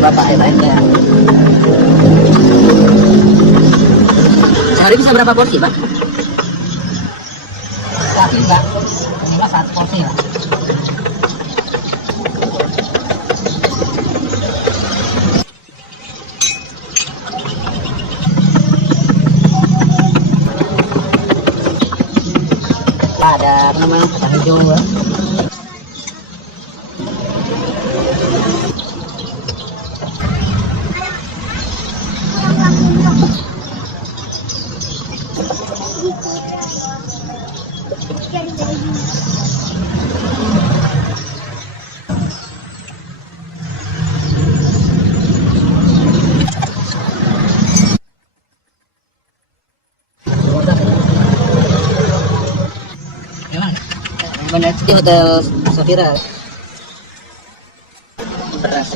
bapak ya, Pak. Ya. Sehari bisa berapa porsi, Pak? Ya, bisa. Minimal 1 porsi lah. Ada apa namanya, kacang hijau ya. Benar di Hotel Safira. Beras.